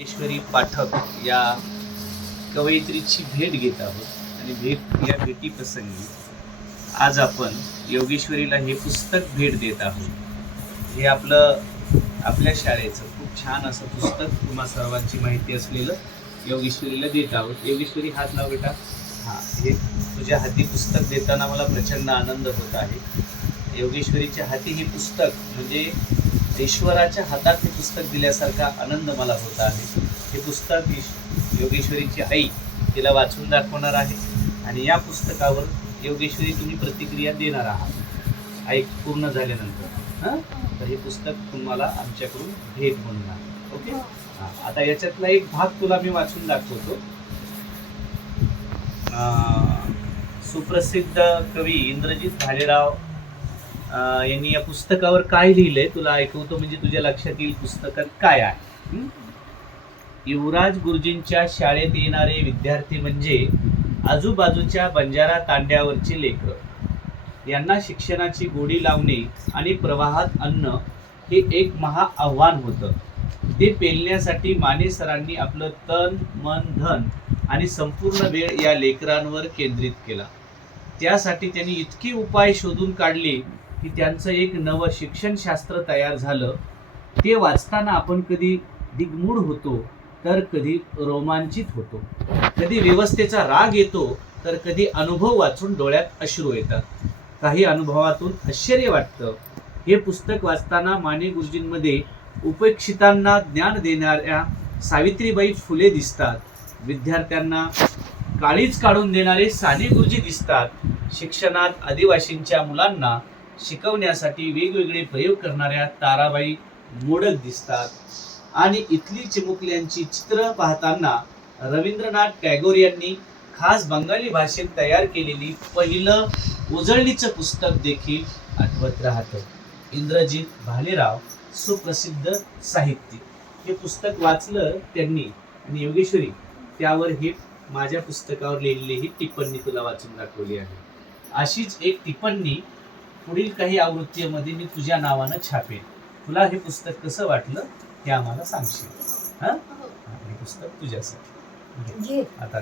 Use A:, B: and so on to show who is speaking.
A: योगेश्वरी पाठक या कवयित्रीची भेट घेत आहोत. आणि भेट या भेटी प्रसंगी आज आपण योगेश्वरीला हे पुस्तक भेट देत आहोत. हे आपलं आपल्या शाळेचं खूप छान असं पुस्तक तुम्हा सर्वांची माहिती असलेलं योगेश्वरीला देत आहोत. योगेश्वरी हात लाव बेटा. हां हे तुझ्या हाती पुस्तक देताना मला प्रचंड आनंद होत आहे. योगेश्वरीच्या हाती हे पुस्तक म्हणजे ईश्वराच्या हातात हे पुस्तक दिल्यासारखा आनंद मला होत आहे. हे पुस्तक योगेश्वरीची आई तिला वाचून दाखवणार आहे आणि या पुस्तकावर योगेश्वरी तुम्ही प्रतिक्रिया देणार आहात. ऐक पूर्ण झाल्यानंतर. हां? तर हे पुस्तक तुम्हाला आमच्याकडून भेट म्हणून आहे. ओके? हां आता याच्यातला एक भाग तुला मी वाचून दाखवतो. सुप्रसिद्ध कवी इंद्रजित भालेराव यांनी या पुस्तकावर काय लिहिलंय तुला ऐकवतो? म्हणजे तुझ्या लक्षात येईल पुस्तकात काय आहे. युवराज गुरुजींच्या शाळेत येणारे विद्यार्थी म्हणजे आजूबाजूच्या बंजारा तांड्यावरचे लेखक यांना शिक्षणाची गोडी लावणे आणि प्रवाहात अन्न हे एक महा आव्हान होतं. ते पेलण्यासाठी माने सरांनी आपलं तन मन धन आणि संपूर्ण वेळ या लेकरांवर केंद्रित केला. त्यासाठी त्यांनी इतके उपाय शोधून काढले की त्यांचं एक नवं शिक्षणशास्त्र तयार झालं. ते वाचताना आपण कधी दिग्मूढ होतो तर कधी रोमांचित होतो. कधी व्यवस्थेचा राग येतो तर कधी अनुभव वाचून डोळ्यात अश्रू येतात. काही अनुभवातून आश्चर्य वाटतं. हे पुस्तक वाचताना माने गुरुजींमध्ये उपेक्षितांना ज्ञान देणाऱ्या सावित्रीबाई फुले दिसतात. विद्यार्थ्यांना काळीच काढून देणारे साने गुरुजी दिसतात. शिक्षणात आदिवासींच्या मुलांना शिकवण्यासाठी वेगवेगळे प्रयोग करणाऱ्या ताराबाई मोडक दिसतात. आणि इथली चिमुकल्यांची चित्र पाहताना रवींद्रनाथ टॅगोर यांनी खास बंगाली भाषेत तयार केलेली पहिलं उजळणीचं पुस्तक देखील आठवत राहतं. इंद्रजित भालेराव सुप्रसिद्ध साहित्यिक. हे पुस्तक वाचलं त्यांनी. आणि योगेश्वरी त्यावर हे माझ्या पुस्तकावर लिहिलेली ही टिप्पणी तुला वाचून दाखवली आहे. अशीच एक टिप्पणी पुढील काही आवृत्तीमध्ये मी तुझ्या नावानं छापेन. तुला हे पुस्तक कसं वाटलं हे आम्हाला सांगशील. हा? हे. पुस्तक तुझ्यासाठी. आता